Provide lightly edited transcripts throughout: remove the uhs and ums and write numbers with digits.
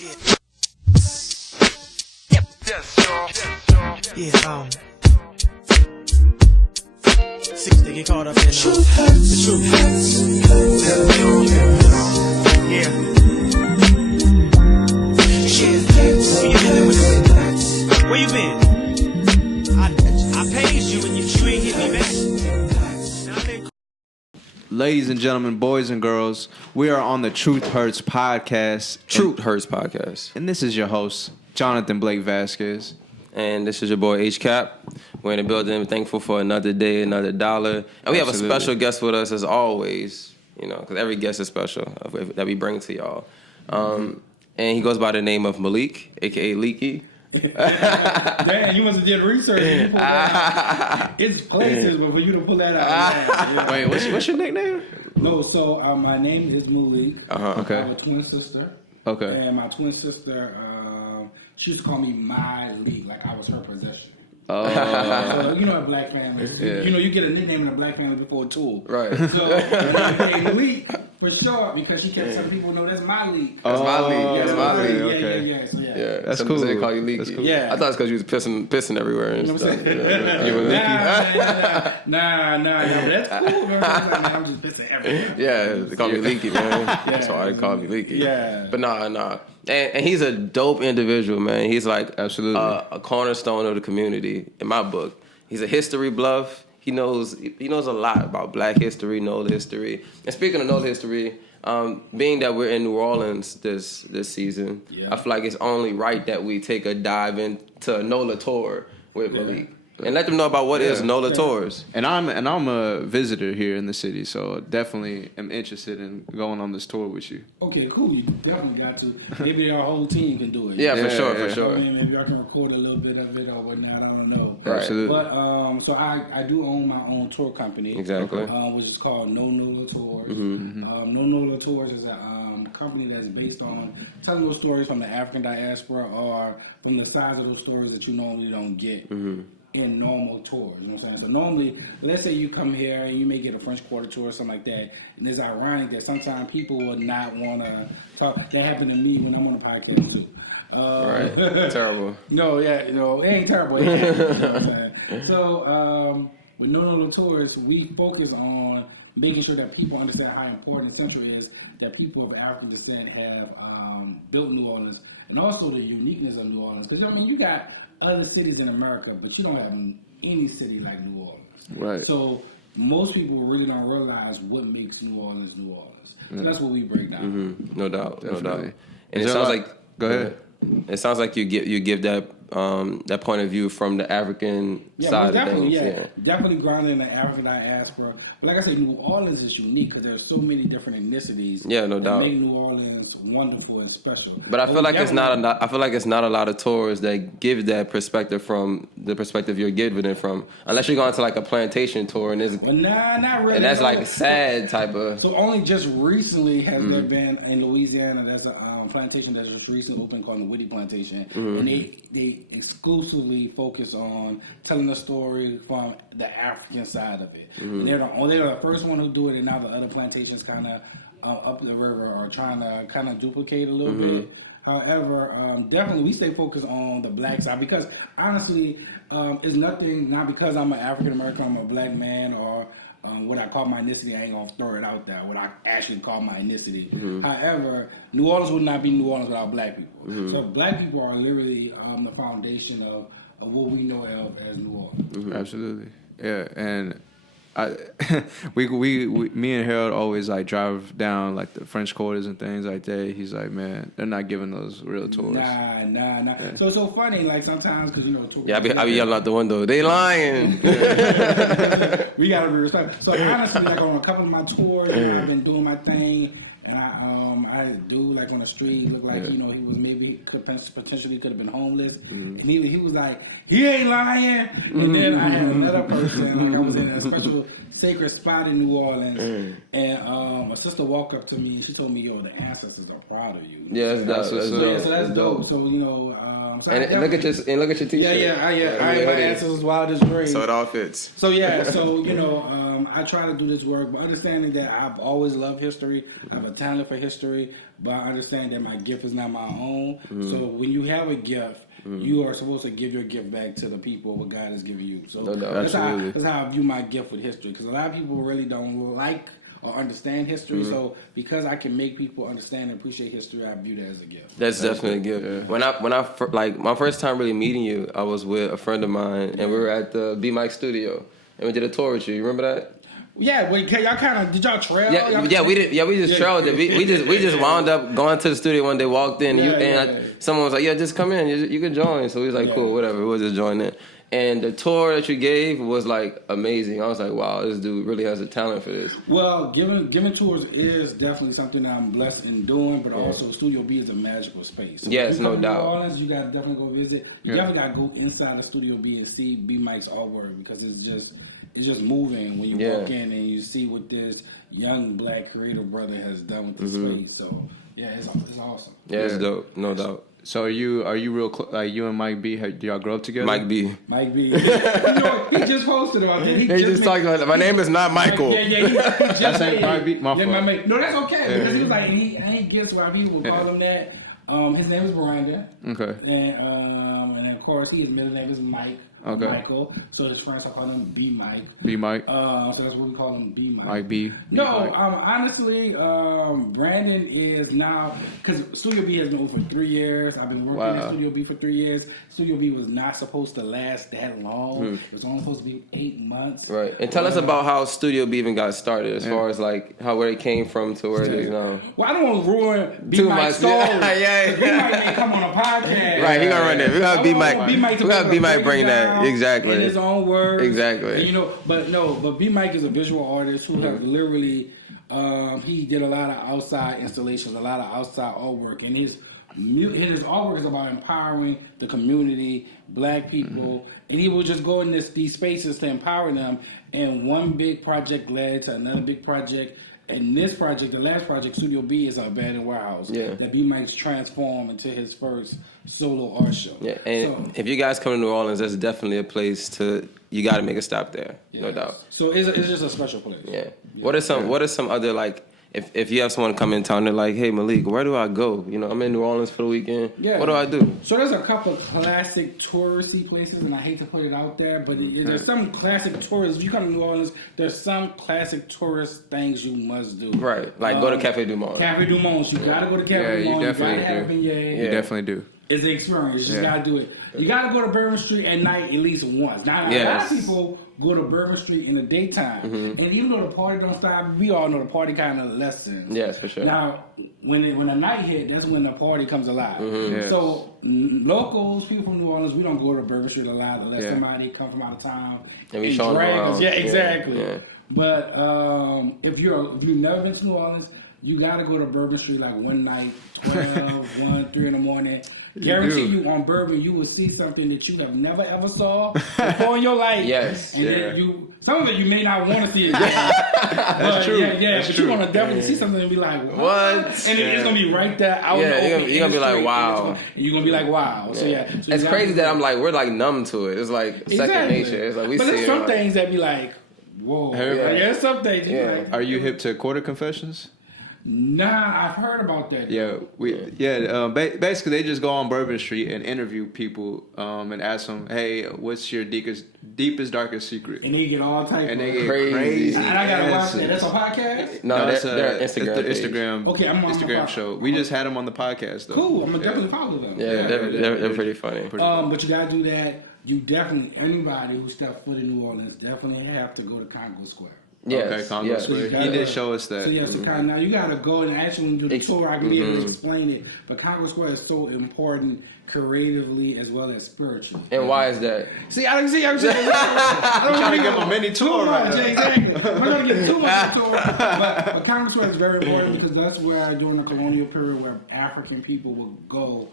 Yeah, 6 they get caught up in the truth. Yeah. Where you been? I paid you and you ain't hit me back. Ladies and gentlemen, boys and girls, we are on the Truth Hurts podcast. And this is your host, Jonathan Blake Vasquez. And this is your boy H-Cap. We're in the building. Thankful for another day, another dollar. And we have a special guest with us as always, because every guest is special that we bring to y'all. And he goes by the name of Malik, a.k.a. Leaky. Damn, you must have did research. It's places, but for you to pull that out. Wait, what's your nickname? No, so my name is Malik. Okay. I have a twin sister. Okay. And my twin sister, she used to call me My League, like I was her possession. Oh. So, a black family. Yeah. You get a nickname in a black family before a tool. Right. So, I Malik for sure, because she kept telling people, no, that's my league. That's my league. Yeah, That's my league. Okay. Yeah. So, Yeah, that's some cool. They call you Leaky. That's cool. Yeah. I thought it's because you was pissing everywhere and stuff. You were Leaky. Nah. That's cool, man. I'm just pissing everywhere. Yeah, they call me Leaky, man. That's why they call me Leaky. Yeah. But nah. And he's a dope individual, man. He's like Absolutely. A cornerstone of the community in my book. He's a history bluff. He knows a lot about Black history, NOLA history. And speaking of NOLA history, being that we're in New Orleans this season, I feel like it's only right that we take a dive into a NOLA tour with Malik. And let them know about what is NOLA tours. And I'm a visitor here in the city, so definitely am interested in going on this tour with you. Okay, cool. You definitely got to. Maybe our whole team can do it. Yeah, for sure. I mean, maybe I can record a little bit of it or whatnot. I don't know. Right. Absolutely. But so I do own my own tour company. Exactly. Which is called No NOLA Tours. Mm-hmm. No NOLA Tours is a company that's based on telling those stories from the African diaspora or from the side of those stories that you normally don't get. In normal tours, you know what I'm saying? So normally, let's say you come here and you may get a French Quarter tour or something like that, and it's ironic that sometimes people would not want to talk. That happened to me when I'm on the podcast too. Right. Terrible. No, yeah, it ain't terrible. It happens, you know what I'm saying? So with No NOLA Tours, we focus on making sure that people understand how important the central is that people of African descent have built New Orleans, and also the uniqueness of New Orleans. Because you got other cities in America, but you don't have any city like New Orleans. Right. So most people really don't realize what makes New Orleans New Orleans. So that's what we break down. No doubt. Definitely. And it sounds like Go ahead. It sounds like you give that point of view from the African side of things. Definitely grounded in the African diaspora. But like I said, New Orleans is unique because there's so many different ethnicities. Yeah, no doubt. That make New Orleans wonderful and special. But I feel like it's not a lot of tours that give that perspective from the perspective you're giving it from. Unless you're going to like a plantation tour and not really. And that's like sad type of. So only just recently has there been in Louisiana. There's a plantation that just recently opened called the Whitty Plantation, and they exclusively focus on telling the story from the African side of it. And they're the first one who do it, and now the other plantations kind of up the river are trying to kind of duplicate a little bit. However, definitely we stay focused on the Black side because honestly, it's nothing. Not because I'm an African American, I'm a Black man, or what I call my ethnicity. I ain't gonna throw it out there. What I actually call my ethnicity. However, New Orleans would not be New Orleans without Black people. So Black people are literally the foundation of what we know of as New Orleans. Absolutely. Yeah, and me and Harold always like drive down like the French Quarters and things like that. He's like, man, they're not giving those real tours. Nah. Yeah. So it's so funny, like sometimes because I be yelling out the window. They lying. We gotta be respectful. So honestly, like on a couple of my tours, I've been doing my thing. And I do like on the street look like he was potentially could have been homeless, and he was like he ain't lying. And then I had another person like I was in a special sacred spot in New Orleans, and a sister walked up to me and she told me, "Yo, the ancestors are proud of you." Yeah, that's dope. So that's dope. So and look at your t-shirt. Yeah. My ancestors wild as great. So it all fits. So I try to do this work, but understanding that I've always loved history, I have a talent for history, but I understand that my gift is not my own. Mm-hmm. So when you have a gift, you are supposed to give your gift back to the people what God has given you. So No doubt. that's how I view my gift with history. Because a lot of people really don't like or understand history. So because I can make people understand and appreciate history, I view that as a gift. That's definitely a gift. Yeah. When I like my first time really meeting you, I was with a friend of mine, and we were at the B.Mike studio, and we did a tour with you. You remember that? Yeah, wait, y'all kind of did y'all trail? Yeah, we did. Yeah, we just trailed it. We just wound up going to the studio one day, walked in, someone was like, "Yeah, just come in. You can join." So we was like, "Cool, whatever." We'll just join in. And the tour that you gave was like amazing. I was like, "Wow, this dude really has a talent for this." Well, giving tours is definitely something that I'm blessed in doing, but also Studio B is a magical space. So yes, no doubt. New Orleans, you gotta definitely go visit. You definitely gotta go inside of Studio B and see B.Mike's artwork because it's just moving when you walk in and you see what this young black creative brother has done with this space. So yeah, it's awesome. Yeah, it's dope, no doubt. So are you real close? Like you and Mike B, do y'all grow up together? Mike B. You know, he just posted about that. He just talked about it. My name is not Michael. He just made Mike B. My fault. No, that's okay because he was like, and he gets why people call him that. His name is Brandon. Okay. And then of course his middle name is Mike. Okay. Michael. So his friends I call him B.Mike. B.Mike. So that's what we call him, B.Mike. Mike B. No, B-Mike. honestly, Brandon is now because Studio B has been open for 3 years. I've been working at Studio B for 3 years. Studio B was not supposed to last that long. It was only supposed to be 8 months. Right. And tell us about how Studio B even got started, as far as like where it came from to where it is now. Well, I don't want to ruin B.Mike's story. Yeah. B.Mike may come on a podcast. Right, he gonna run it. We got B.Mike bring that. Exactly. In his own words. Exactly. And, but B.Mike is a visual artist who have literally, he did a lot of outside installations, a lot of outside artwork, and his artwork is about empowering the community, black people, and he will just go in these spaces to empower them. And one big project led to another big project. And this project, the last project, Studio B, is an abandoned warehouse that B.Mike's transformed into his first solo art show. Yeah, and if you guys come to New Orleans, that's definitely a place you got to make a stop there, no doubt. So it's just a special place. Yeah. What are some other like if you have someone come in town, they're like, "Hey Malik, where do I go? I'm in New Orleans for the weekend. What do I do?" So there's a couple of classic touristy places, and I hate to put it out there, but there's some classic tourists. If you come to New Orleans, there's some classic tourist things you must do. Right, like go to Cafe Du Monde. Cafe Du Monde, you gotta go to Cafe Du Monde. You gotta have beignet. You definitely do. It's an experience. You just gotta do it. You gotta go to Bourbon Street at night at least once. Now, a lot of people go to Bourbon Street in the daytime, and even though the party don't stop, we all know the party kind of lessens. Yes, for sure. Now, when the night hit, that's when the party comes alive. So locals, people from New Orleans, we don't go to Bourbon Street a lot unless somebody come from out of town and we show them around. Yeah, exactly. Yeah. But if you've never been to New Orleans, you gotta go to Bourbon Street like one night, 12, 1, 3 in the morning. Guarantee you on Bourbon, you will see something that you have never ever saw before in your life. Yes. And then some of it you may not want to see it. That's true. Yeah, but you're going to definitely see something and be like, what? And it's going to be right there out in the open. You're going to be like, wow. And you're going to be like, wow. So, So it's crazy that we're like numb to it. It's like second nature. It's like we see it. But there's some things that be like, whoa. Yeah, some things. Like, are you hip to Quarter Confessions? Nah, I've heard about that. Basically they just go on Bourbon Street and interview people and ask them, "Hey, what's your deepest, darkest secret?" And they get all types. And they get crazy. And I gotta watch that. That's a podcast. No, that's they're Instagram. It's the Instagram. Okay, I'm on Instagram show. We just had them on the podcast though. Cool. I'm gonna definitely follow them. Yeah, they're pretty funny. But you gotta do that. You definitely anybody who steps foot in New Orleans definitely have to go to Congo Square. Yes, okay, Congo Square. He did show us that. So so now you gotta go and actually when you do the tour, I can be able to explain it. But Congo Square is so important creatively as well as spiritually. And why is that? I'm trying to give a mini tour right now. Exactly. I'm not gonna give too much tour, but Congo Square is very important because that's where during the colonial period where African people would go.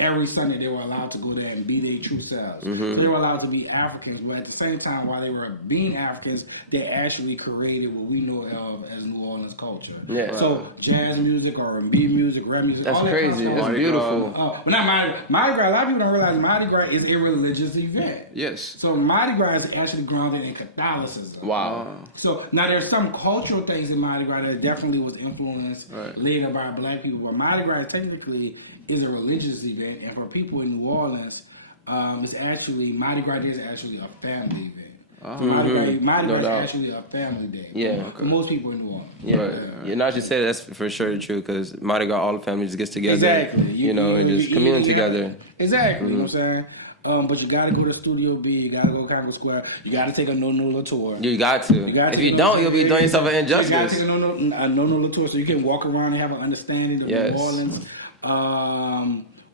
every Sunday they were allowed to go there and be their true selves. So they were allowed to be Africans, but at the same time, while they were being Africans, they actually created what we know of as New Orleans culture. Yeah. So jazz music, R&B music, rap music. That's all that crazy. kind of That's stuff. beautiful. But not Mardi Gras. A lot of people don't realize Mardi Gras is a religious event. Yes. So Mardi Gras is actually grounded in Catholicism. Wow. So now there's some cultural things in Mardi Gras that definitely was influenced later by black people, but Mardi Gras technically is a religious event, and for people in New Orleans, it's actually Mardi Gras is actually a family event. Mardi Gras is actually a family day. Yeah. For most people in New Orleans. Yeah. Yeah. Not just say that's for sure true because Mardi Gras, all the family just gets together. Exactly. You know, and just commune together. Exactly. You know what I'm saying? But you gotta go to Studio B, you gotta go to Congress Square, you gotta take a NOLA tour. You got to. If you don't, you'll be doing yourself an injustice. You gotta take a NOLA tour so you can walk around and have an understanding of New Orleans.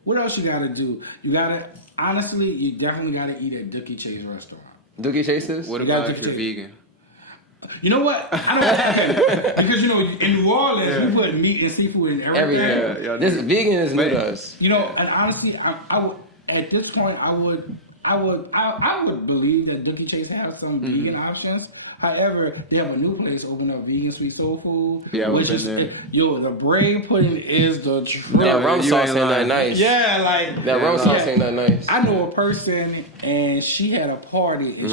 What else you gotta do? You definitely gotta eat at Dookie Chase restaurant. Dookie Chases? What about if you're vegan? You know what? I don't know because in New Orleans we put meat and seafood in everything. Yeah. This vegan is new to us. You know, and honestly, I would. At this point, I would believe that Dookie Chase has some vegan options. However, they have a new place open up, vegan sweet soul food. Yeah, which is there. The braid pudding is the truth. That rum sauce ain't that nice. Yeah, like that rum sauce ain't that nice. I know a person, and she had a party, and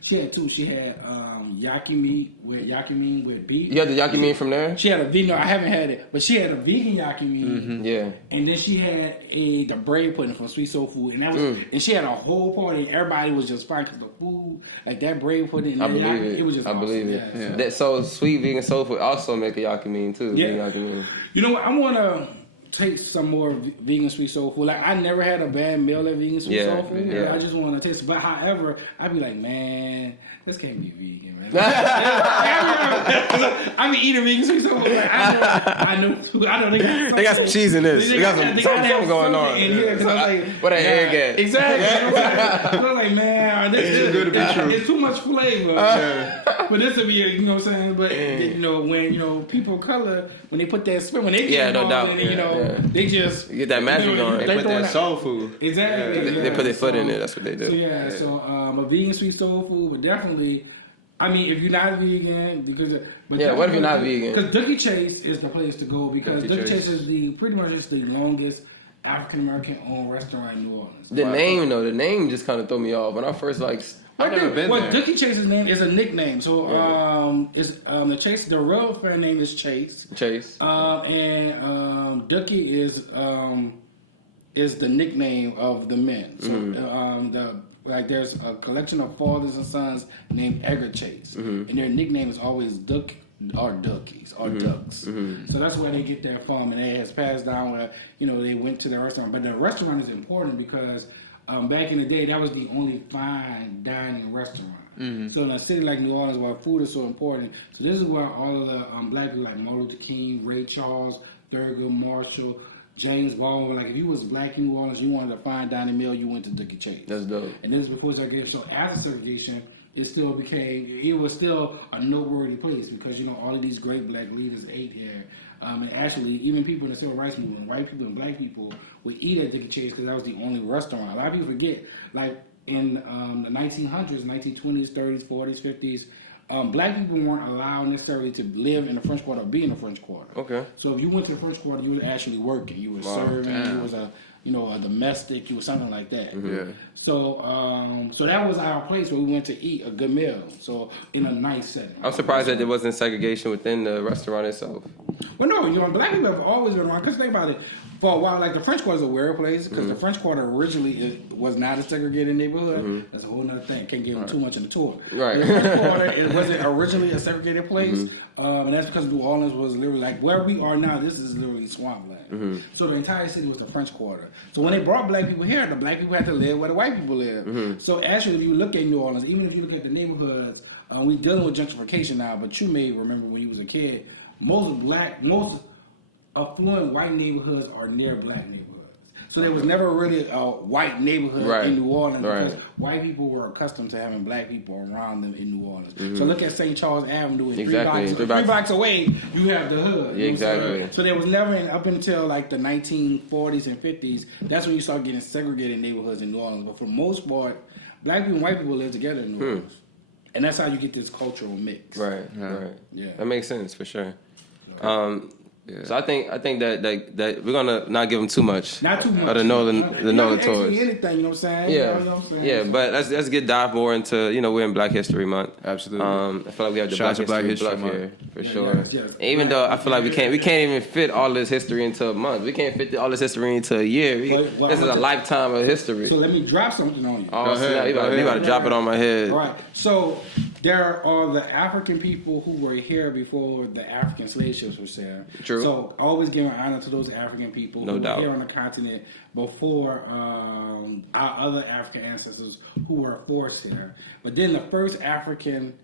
she had two. She had yaki meat with beef. You had the yaki meat from there? She had a vegan. I haven't had it, but she had a vegan yaki meat. Yeah. And then she had the braid pudding from Sweet Soul Food, and that was, and she had a whole party. And everybody was just fine because the food, like that braid pudding, and it was just awesome. I believe it. Yeah. That so sweet vegan soul food also make a yaki mean too. Yeah. Vegan yaki mean. You know what? I want to taste some more vegan sweet soul food. Like I never had a bad meal at vegan sweet soul food. Yeah. I just want to taste. But however, I'd be like, man, this can't be vegan, man. I be eating vegan sweet soul food. Like, I know. They got some cheese in this. They got something going on. In here, what an egg at? Exactly. I'm like, man, this is good to be true. It's too much flavor. But this would be, you know what I'm saying? But when people of color, when they put that spin, when they get involved in it, they just you get that magic on. They put that soul food. Exactly. They put their foot in it. That's what they do. So a vegan sweet soul food, but definitely. I mean, if you're not vegan, what if you're not vegan? Because Dookie Chase is the place to go because Dookie Chase is pretty much the longest African American owned restaurant in New Orleans. The name just kind of threw me off when I first I've never been there. Dookie Chase's name is a nickname. So it's the Chase. The real fan name is Chase. And Dookie is the nickname of the men. So there's a collection of fathers and sons named Edgar Chase, and their nickname is always Duck or Duckies or Ducks. So that's where they get that from, and it has passed down where they went to the restaurant. But the restaurant is important because back in the day that was the only fine dining restaurant. So in a city like New Orleans where food is so important, so this is where all of the black people like Martin Luther King, Ray Charles, Thurgood Marshall, James Baldwin, like if you was black in New Orleans, you wanted a fine dining meal, you went to Dookie Chase. That's dope. And this was before segregation. So after segregation, it was still a noteworthy place because all of these great black leaders ate here. And actually, even people in the civil rights movement, white people and black people, would eat at Dookie Chase because that was the only restaurant. A lot of people forget, like in the 1900s, 1920s, 30s, 40s, 50s. Black people weren't allowed necessarily to live in the French Quarter or be in the French Quarter. Okay. So if you went to the French Quarter, you were actually working. You were serving. You was a domestic. You was something like that. Yeah. So that was our place where we went to eat a good meal. So in a nice setting. I'm surprised that there wasn't segregation within the restaurant itself. Well, no, black people have always been around. Because think about it. For a while, like the French Quarter is a weird place because the French Quarter originally was not a segregated neighborhood. That's a whole other thing. Can't give them too much in the tour. Right. The French Quarter wasn't originally a segregated place, and that's because New Orleans was literally like where we are now. This is literally swampland. So the entire city was the French Quarter. So when they brought black people here, the black people had to live where the white people live. So actually, if you look at New Orleans, even if you look at the neighborhoods, we're dealing with gentrification now. But you may remember when you was a kid, most affluent white neighborhoods are near black neighborhoods. So there was never really a white neighborhood in New Orleans because Right. white people were accustomed to having black people around them in New Orleans. So look at St. Charles Avenue, and Exactly. three blocks away, you have the hood. Yeah, exactly. So there was never, up until like the 1940s and 50s, that's when you start getting segregated neighborhoods in New Orleans. But for the most part, black people and white people live together in New Orleans. And that's how you get this cultural mix. Right. Yeah. That makes sense for sure. So I think that we're gonna not give them too much. Not too much. Of the NOLA tours. Anything, you know what I'm saying? Yeah, You know what I'm saying? yeah. But let's dive more into we're in Black History Month. Absolutely. I feel like we have the Shout out to Black Black History History Month here for sure. yes. Even though I feel like we can't even fit all this history into a month. We can't fit all this history into a year. This is a lifetime of history. So let me drop something on you. Oh, snap. You about to drop it on my head. All right. So there are the African people who were here before the African slave ships were here. True. So always giving honor to those African people No who doubt. were here on the continent before our other African ancestors who were forced here. But then the first African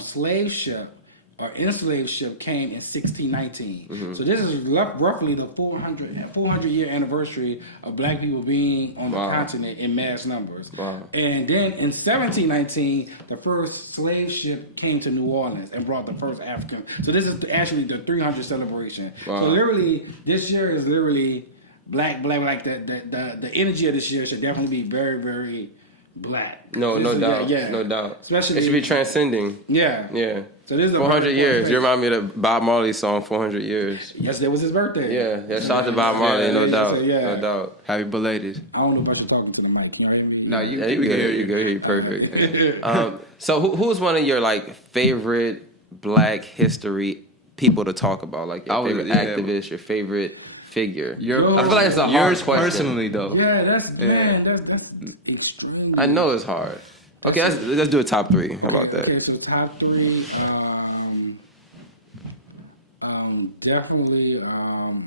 slave ship or enslaved ship came in 1619. So this is roughly the 400 year anniversary of black people being on the continent in mass numbers. Wow. And then in 1719, the first slave ship came to New Orleans and brought the first African. So this is actually the 300 celebration. Wow. So literally, this year is literally black. Like the energy of this year should definitely be very, very black. No doubt. Yeah. No doubt. Especially, it should be transcending. Yeah. Yeah. So this is 400 years. You remind me of the Bob Marley song, 400 Years. Yes, that was his birthday. Yeah. Shout out to Bob Marley, no doubt. Yeah. No doubt. Happy belated. I don't know if I should talk to the mic. You know what I mean? No, you Yeah, you good. You perfect. So who's one of your favorite Black history people to talk about? Like your favorite activist, your favorite figure? I feel like it's a hard yours question. personally though. Yeah, that's extremely. I know it's hard. Okay, let's do a top 3. How about that? Okay, so top 3, definitely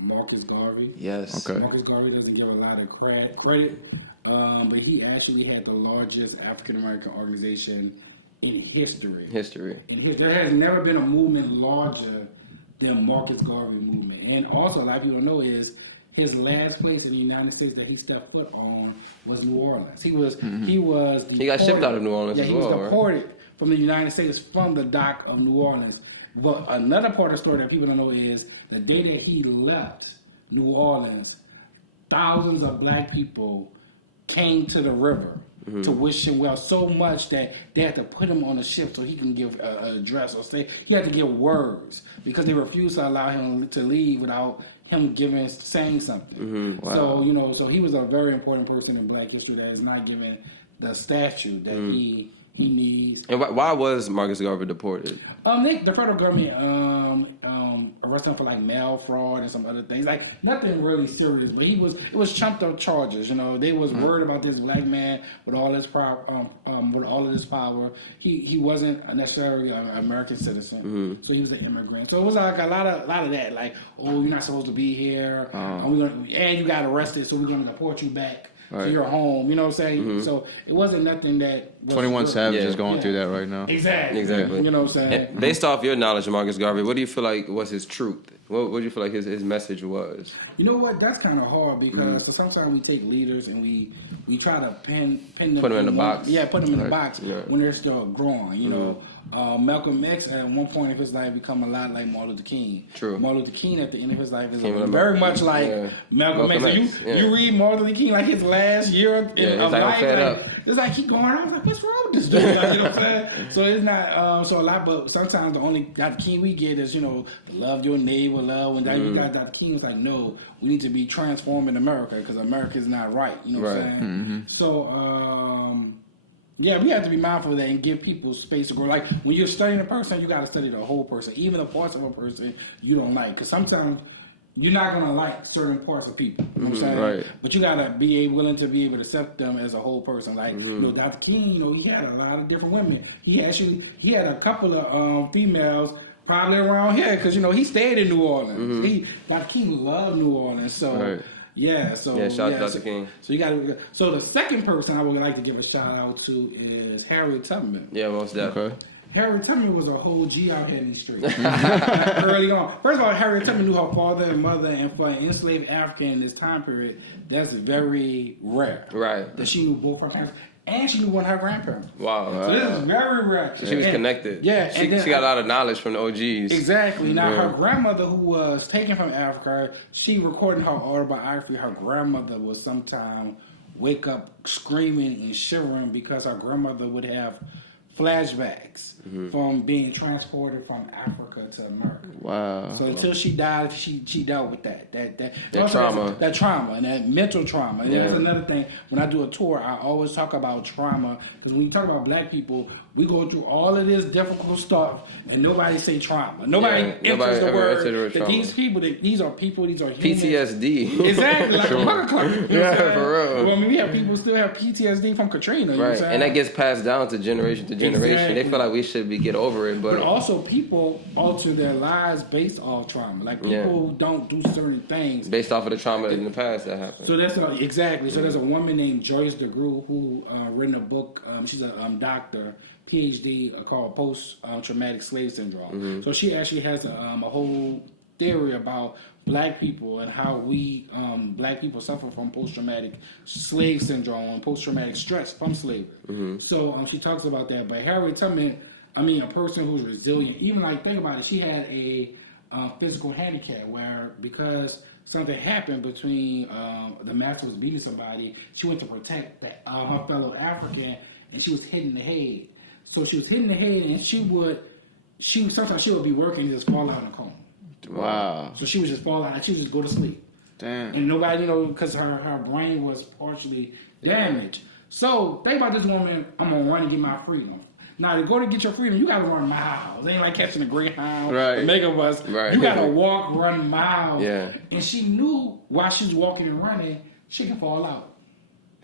Marcus Garvey. Yes. Okay. Marcus Garvey doesn't give a lot of credit, but he actually had the largest African American organization in history. There has never been a movement larger than Marcus Garvey movement. And also, a lot of people don't know is his last place in the United States that he stepped foot on was New Orleans. He was He got shipped out of New Orleans as well. Yeah, he was deported from the United States from the dock of New Orleans. But another part of the story that people don't know is the day that he left New Orleans, thousands of black people came to the river to wish him well, so much that they had to put him on a ship so he can give an address or say he had to give words because they refused to allow him to leave without him saying something. Wow. So so he was a very important person in Black history that is not given the statue that he needs. And why was Marcus Garvey deported? The federal government arrested him for mail fraud and some other things. Nothing really serious, but it was chumped up charges. They was worried about this black man with all his power. With all of this power, he wasn't necessarily an American citizen, so he was an immigrant. So it was a lot of that. You're not supposed to be here, and you got arrested, so we're gonna deport you back. To your home, you know what I'm saying? So it wasn't nothing that was 21 Savage is going Yeah. through that right now. Exactly. You know what I'm saying? And based off your knowledge of Marcus Garvey, what do you feel like was his truth? What do you feel like his message was? You know what? That's kind of hard because sometimes we take leaders and we try to pin them. Put them in the box. Yeah, put them in the box Yeah. when they're still growing. You know, Malcolm X at one point of his life become a lot like Martin Luther King. True. Martin Luther King at the end of his life is Came very much like Malcolm X. You read Martin Luther King his last year of it's life. I'm fed up. It's he going around what's wrong with this dude? You know what I'm saying? So it's not so a lot, but sometimes the only Dr. King we get is love your neighbor, love. When Dr. King was no, we need to be transforming America because America is not right. You know what I'm saying? So yeah, we have to be mindful of that and give people space to grow. When you're studying a person, you got to study the whole person, even the parts of a person you don't like, because sometimes you're not gonna like certain parts of people. You know what I'm saying? Right. But you gotta be willing to be able to accept them as a whole person. Dr. King, he had a lot of different women. He had a couple of females probably around here because he stayed in New Orleans. Dr. King loved New Orleans, so. Right. Yeah, shout out to Dr. King. So you got to. So the second person I would like to give a shout out to is Harriet Tubman. Yeah, most definitely. Okay. Harriet Tubman was a whole G out here in the street early on. First of all, Harriet Tubman knew her father and mother, and for an enslaved African in this time period, that's very rare. Right. That she knew both her parents, and she knew one of her grandparents. Wow. So this is very rare. So she was connected. Yeah. She got a lot of knowledge from the OGs. Exactly. Now, her grandmother, who was taken from Africa, she recorded her autobiography. Her grandmother would sometimes wake up screaming and shivering because her grandmother would have flashbacks from being transported from Africa to America. Wow. So until she died, she dealt with that trauma. That trauma and that mental trauma. And that's another thing. When I do a tour, I always talk about trauma, because when you talk about black people, we go through all of this difficult stuff, and nobody say trauma. Nobody enters the word that these people, these are humans. PTSD. Exactly, like a mother clock. For real. Well, I mean, we have people still have PTSD from Katrina. You know what I'm saying? And that gets passed down to generation to generation. Exactly. They feel like we should get over it, but also people alter their lives based off trauma. Like people don't do certain things based off of the trauma in the past that happened. So that's exactly. So there's a woman named Joyce DeGruy who written a book. She's a doctor, PhD, called post-traumatic slave syndrome. So she actually has a whole theory about black people and how we black people suffer from post-traumatic slave syndrome and post-traumatic stress from slavery. So she talks about that. But Harriet Tubman, I mean, a person who's resilient. Even like, think about it, she had a physical handicap where, because something happened between the master was beating somebody, she went to protect her fellow African, and she was hitting the head. So she was hitting the head, and sometimes she would be working and just fall out in a coma. Wow. So she would just fall out, and she would just go to sleep. Damn. And nobody, because her brain was partially damaged. So think about this woman, I'm going to run and get my freedom. Now, to go to get your freedom, you got to run miles. It ain't like catching a Greyhound, the Megabus. Right. You got to walk, run miles. Yeah. And she knew while she was walking and running, she could fall out.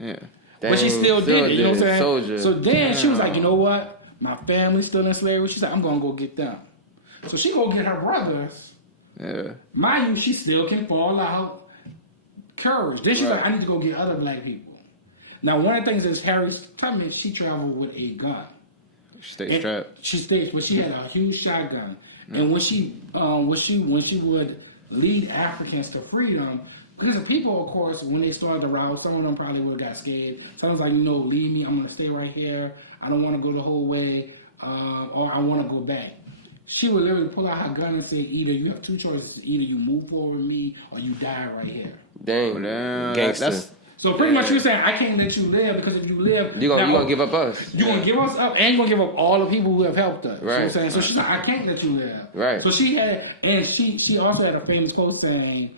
Yeah. But she still did it, you know what I'm saying? Soldier. So then she was like, you know what? My family's still in slavery. She's like, I'm going to go get them. So she go get her brothers. Yeah. Mind you, she still can fall out. Courage. Then she's like, I need to go get other black people. Now, one of the things is Harriet Tubman, she traveled with a gun. She stayed strapped. She stayed, but she had a huge shotgun. And when she would lead Africans to freedom, because the people, of course, when they started the route, some of them probably would have got scared. Some was like, leave me. I'm going to stay right here. I don't want to go the whole way, or I want to go back. She would literally pull out her gun and say, either you have two choices. Either you move forward with me, or you die right here. Damn. Gangster. So pretty much you're saying, I can't let you live, because if you live... You're going to give up us. You're going to give us up, and you're going to give up all the people who have helped us. Right. You know what I'm saying? So she's like, I can't let you live. Right. So she had... And she also had a famous quote saying,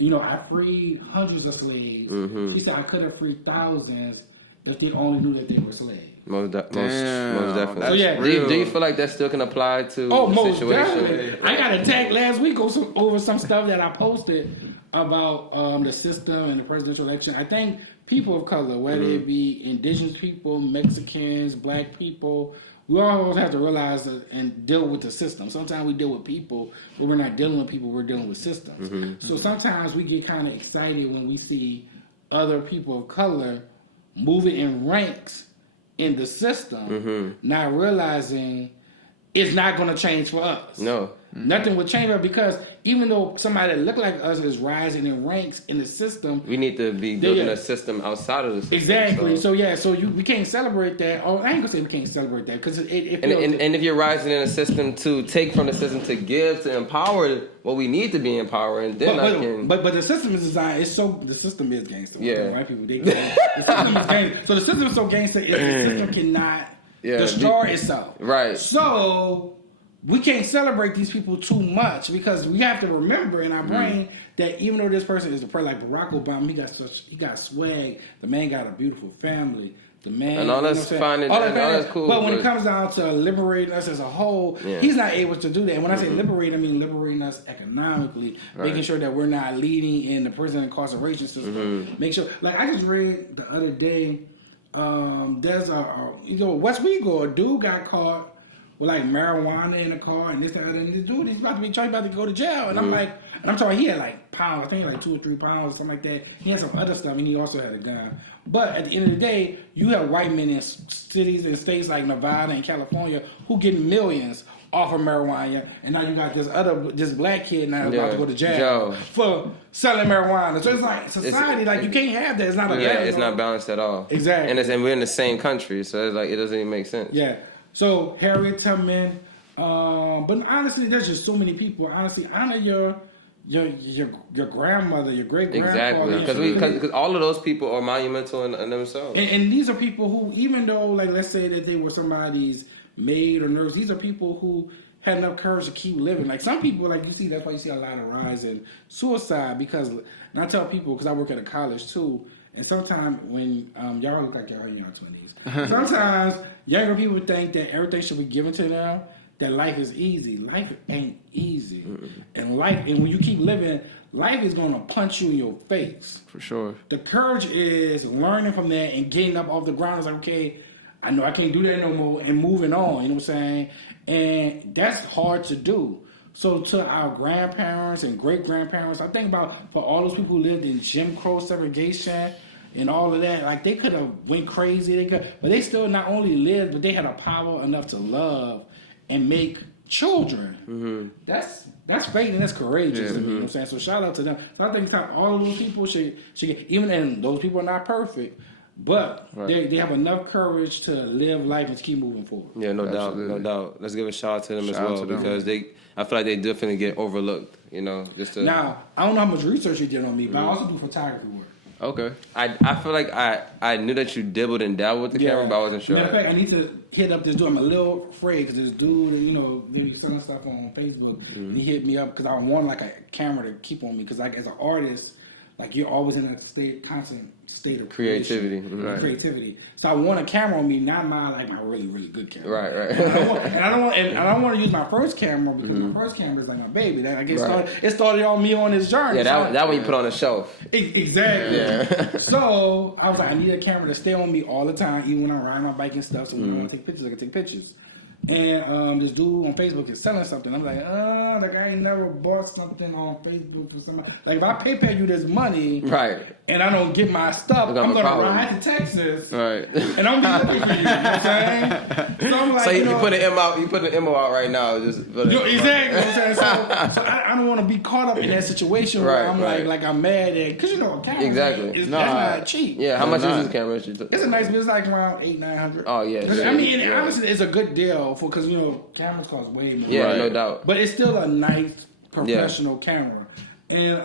I freed hundreds of slaves. She said, I could have freed thousands if they only knew that they were slaves. Most definitely. So yeah, do you feel like that still can apply to the most situation? Definitely. I got attacked last week over some stuff that I posted about the system and the presidential election. I think people of color, whether it be indigenous people, Mexicans, black people, we always have to realize and deal with the system. Sometimes we deal with people, but we're not dealing with people, we're dealing with systems. So sometimes we get kind of excited when we see other people of color moving in ranks in the system, not realizing it's not going to change for us. No. Nothing will change us, because even though somebody that look like us is rising in ranks in the system, we need to be building a system outside of the system. Exactly. So we can't celebrate that. Or I ain't gonna say we can't celebrate that, because and if you're rising in a system to take from the system to give, to empower what we need to be empowering, then but the system is designed. The system is gangster. Yeah. White people, the system is gangster. So the system is so gangster, the system cannot destroy itself. Right. So we can't celebrate these people too much, because we have to remember in our brain that even though this person is a person like Barack Obama, he got swag. The man got a beautiful family. The man, and all that's fine and all that's cool. But when it comes down to liberating us as a whole, he's not able to do that. And when I say liberate, I mean liberating us economically, making sure that we're not leading in the prison incarceration system. Make sure, like I just read the other day, there's West Wego, a dude got caught with like marijuana in the car and this and that, and this dude, he's about to be charged, about to go to jail, and I'm like, and I'm talking, he had like pounds. I think like 2 or 3 pounds, something like that. He had some other stuff, and he also had a gun. But at the end of the day, you have white men in cities and states like Nevada and California who get millions off of marijuana, and now you got this black kid now about to go to jail for selling marijuana. So it's like society, like you can't have that. It's not it's not balanced at all. Exactly. And we're in the same country, so it's like it doesn't even make sense. Yeah. So Harriet Tubman, but honestly, there's just so many people. Honestly, honor your grandmother, your great grandfather. Exactly, because all of those people are monumental in themselves. And these are people who, even though, like, let's say that they were somebody's maid or nurse, these are people who had enough courage to keep living. Like some people, like you see, that's why you see a lot of rise in suicide. Because, and I tell people, because I work at a college too, and sometimes when y'all look like y'all in your 20s, sometimes younger people think that everything should be given to them. That life is easy. Life ain't easy. And when you keep living, life is gonna punch you in your face. For sure. The courage is learning from that and getting up off the ground. It's like, okay, I know I can't do that no more, and moving on. You know what I'm saying? And that's hard to do. So to our grandparents and great grandparents, I think about for all those people who lived in Jim Crow segregation and all of that, like they could have went crazy. But they still not only lived, but they had a power enough to love and make children. That's faith and that's courageous to me. You know what I'm saying? So shout out to them. So I think all of those people should get, even and those people are not perfect, but they have enough courage to live life and keep moving forward. Yeah, no doubt. Let's give a shout out to them as well, because I feel like they definitely get overlooked. You know, Now I don't know how much research you did on me, but I also do photography work. Okay. I feel like I knew that you dibbled and dabbled with the camera, but I wasn't sure. Matter of fact, I need to hit up this dude. I'm a little afraid because this dude, you know, they're selling stuff on Facebook. And he hit me up because I want like a camera to keep on me because like as an artist, like you're always in a constant state of creativity. Creativity. So I want a camera on me, not my really really good camera. Right. And I don't want to use my first camera because my first camera is like my baby. That it started on me on this journey. Yeah, that one you put on the shelf. Exactly. Yeah. So I was like, I need a camera to stay on me all the time, even when I'm riding my bike and stuff. So when I want to take pictures, I can take pictures. And this dude on Facebook is selling something. I'm like, like I ain't never bought something on Facebook for somebody. Like if I PayPal you this money, and I don't get my stuff, I'm gonna ride to Texas, and I'm gonna be looking for you. You know what I'm saying? So I'm like, so you put an M out. You put an MO out right now. Just exactly. You know what I'm saying? So I don't want to be caught up in that situation where I'm like I'm mad at because a camera that's not cheap. Yeah, how much is this camera? It's a nice, but it's like around $800-900. Oh yeah. I mean, honestly, it's a good deal. Because cameras cost way more. Yeah, no doubt. But it's still a nice professional camera. And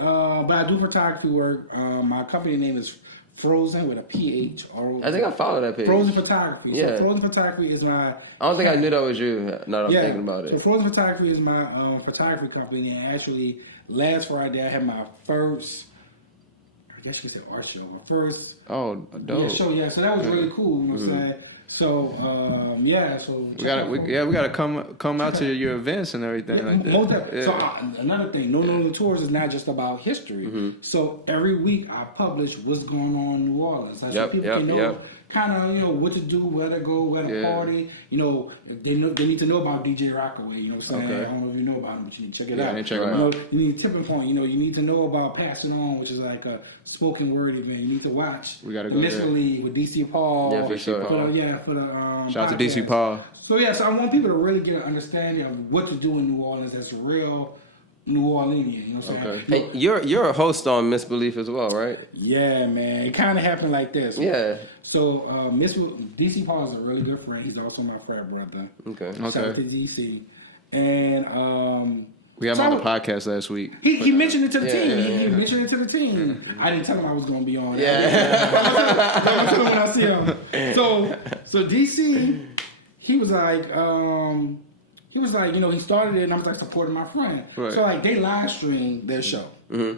but I do photography work. My company name is Frozen with a PH. I think I followed that page. Frozen Photography. Yeah. So Frozen Photography is my. I don't think I knew that was you. Now that I'm thinking about it. So Frozen Photography is my photography company, and actually last Friday I had my first. I guess you could say art show. My first. Oh, dope. Show. Yeah. So that was really cool. You know what I'm saying? So so we gotta come out to your events and everything like that. So another thing, NOLA Tours is not just about history. So every week I publish what's going on in New Orleans. So people can know kind of what to do, where to go, where to party. They need to know about DJ Rockaway. You know what I'm saying? I don't know if you know about him, but you need to check it out. Check him out. You need Tipping Point. You need to know about Pass It On, which is like a spoken word event. You need to watch. We gotta go Initially with DC Paul. Yeah, for sure. For the shout out to DC Paul. So so I want people to really get an understanding of what to do in New Orleans that's real New Orleanian. You know what I'm saying? Okay. And you're a host on Misbelief as well, right? Yeah, man. It kind of happened like this. Yeah. So DC Paul is a really good friend. He's also my frat brother. Okay. Shout out to DC. And we had him on the podcast last week. He mentioned it to the team. He mentioned it to the team. I didn't tell him I was going to be on. Yeah. I'll tell him when I see him. So DC, he was like, he started it, and I was like supporting my friend. Right. So like they live streamed their show.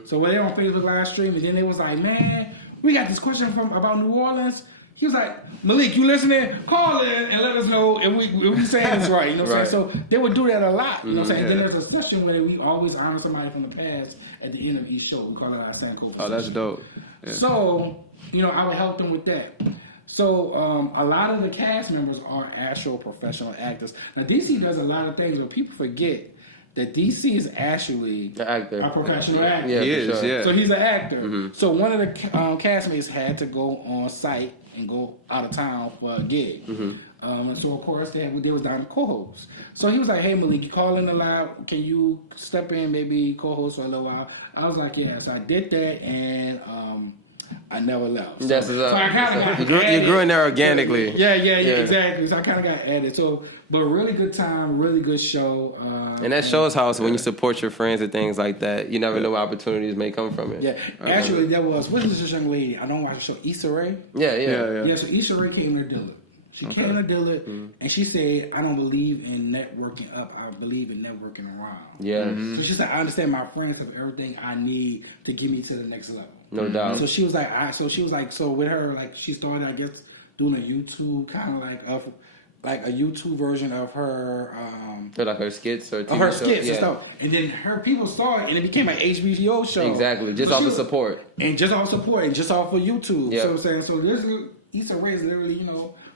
So when they on Facebook live stream, and then they was like, man, we got this question about New Orleans. He was like, Malik, you listening? Call in and let us know if we saying this right. You know what I'm saying? So they would do that a lot. You know what I'm saying? And then there's a session where we always honor somebody from the past at the end of each show. We call it our Sanko. Oh, that's dope. Yeah. So, I would help them with that. So a lot of the cast members are actual professional actors. Now DC does a lot of things, but people forget that DC is actually The actor. a professional actor. Yeah, He for is, sure. yeah. So he's an actor. So one of the castmates had to go on site and go out of town for a gig. And so of course they was down to co-host. So he was like, "Hey Malik, you call in the live? Can you step in, maybe co-host for a little while?" I was like, "Yeah." So I did that, and I never left. So, That's what's up. so I kind of You grew in there organically. Yeah, exactly. So I kind of got added. So, but really good time, really good show. And that shows how when you support your friends and things like that, you never know what opportunities may come from it. Yeah, actually, there was. What is this young lady? I don't watch the show. Issa Rae. Yeah. So Issa Rae came to Dillard. She came to Dillard, and she said, "I don't believe in networking up. I believe in networking around." Yeah. So she said, "I understand my friends have everything I need to get me to the next level." No doubt. So she was like, so with her, like she started, I guess, doing a YouTube kind of like a YouTube version of her, Or like her skits or TV of her shows. skits and stuff. And then her people saw it, and it became an HBO show. Exactly. Just So off she the was- support. and just off support, and just off of YouTube. Yeah. So I'm saying, so this Issa Rae is literally,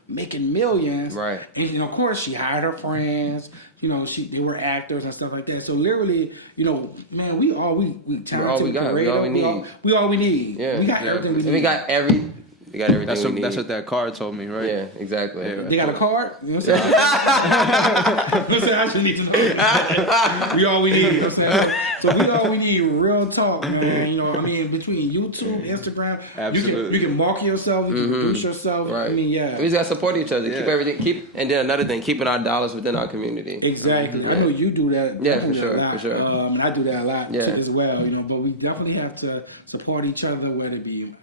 making millions. Right. And of course she hired her friends. They were actors and stuff like that. So literally, man, we talented, We're all we got. We all we need. We all we need. Yeah. We got everything we And need. we got everything That's what that card told me, right? Yeah, exactly. Yeah. They got a card? You know what I'm saying? I actually need to know. We all we need. You know what I'm saying? So we all we need, real talk, man. Between YouTube, Instagram, Absolutely. you can market yourself, you can produce yourself. Right. We just gotta support each other. Yeah. Keep everything. And then another thing, keeping our dollars within our community. Exactly. I know you do that. Yeah, definitely for sure, a lot. for sure. And I do that a lot Yeah. as well. But we definitely have to support each other, whether it be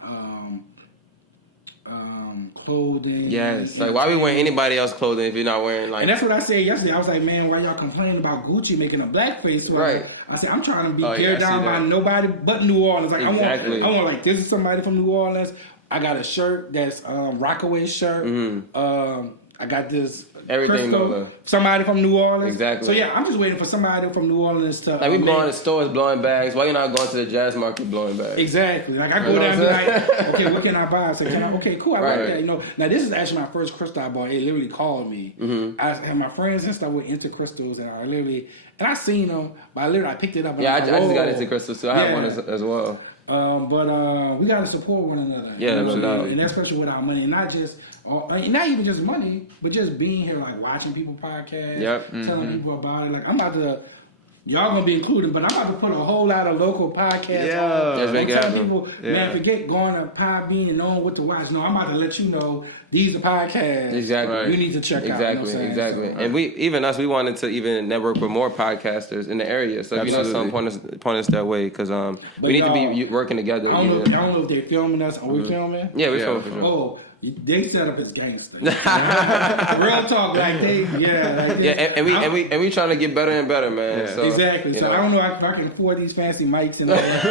clothing. Yes. Like, why we wearing anybody else's clothing if you're not wearing like? And that's what I said yesterday. I was like, man, why y'all complaining about Gucci making a blackface? So Right. I said, I'm trying to be Oh, yeah, geared I see down by that. nobody but New Orleans. Like, Exactly. I want like, this is somebody from New Orleans. I got a shirt that's Rockaway shirt. I got this Everything crystal, NOLA. somebody from New Orleans. Exactly. So yeah, I'm just waiting for somebody from New Orleans to. Like we blowing the stores, blowing bags. Why you not going to the jazz market blowing bags? Exactly. Like I go You know down and be what I'm like, okay, what can I buy? I say, okay, cool, I Right. like that. Now this is actually my first crystal I bought. It literally called me. I had my friends and stuff were into crystals, and I seen them, but I picked it up. And Yeah, I was just like, got "Whoa." into crystals too. I have one as well. But we gotta support one another. Yeah, You know what I'm no saying? doubt. And especially with our money, and not even just money, but just being here, like watching people podcast, Yep. telling people about it. Like I'm about to. Y'all gonna be included, but I'm about to put a whole lot of local podcasts Yeah. on. Let's make it Tell happen. people, man, forget going to Podbean and knowing what to watch. No, I'm about to let you know these are podcasts. Exactly. You need to check out. You know what I'm saying? Exactly. So, And we wanted to even network with more podcasters in the area. So if you know Absolutely. something, point us that way because we need to be working together. I even. don't know if they're filming us. Are we filming? Yeah, we Yeah, filming for for sure. sure. Oh, they set up as gangsters. Real talk, like they. Yeah, and we trying to get better and better, man. Yeah. So, Exactly. you So know. I don't know if I can afford these fancy mics and all that.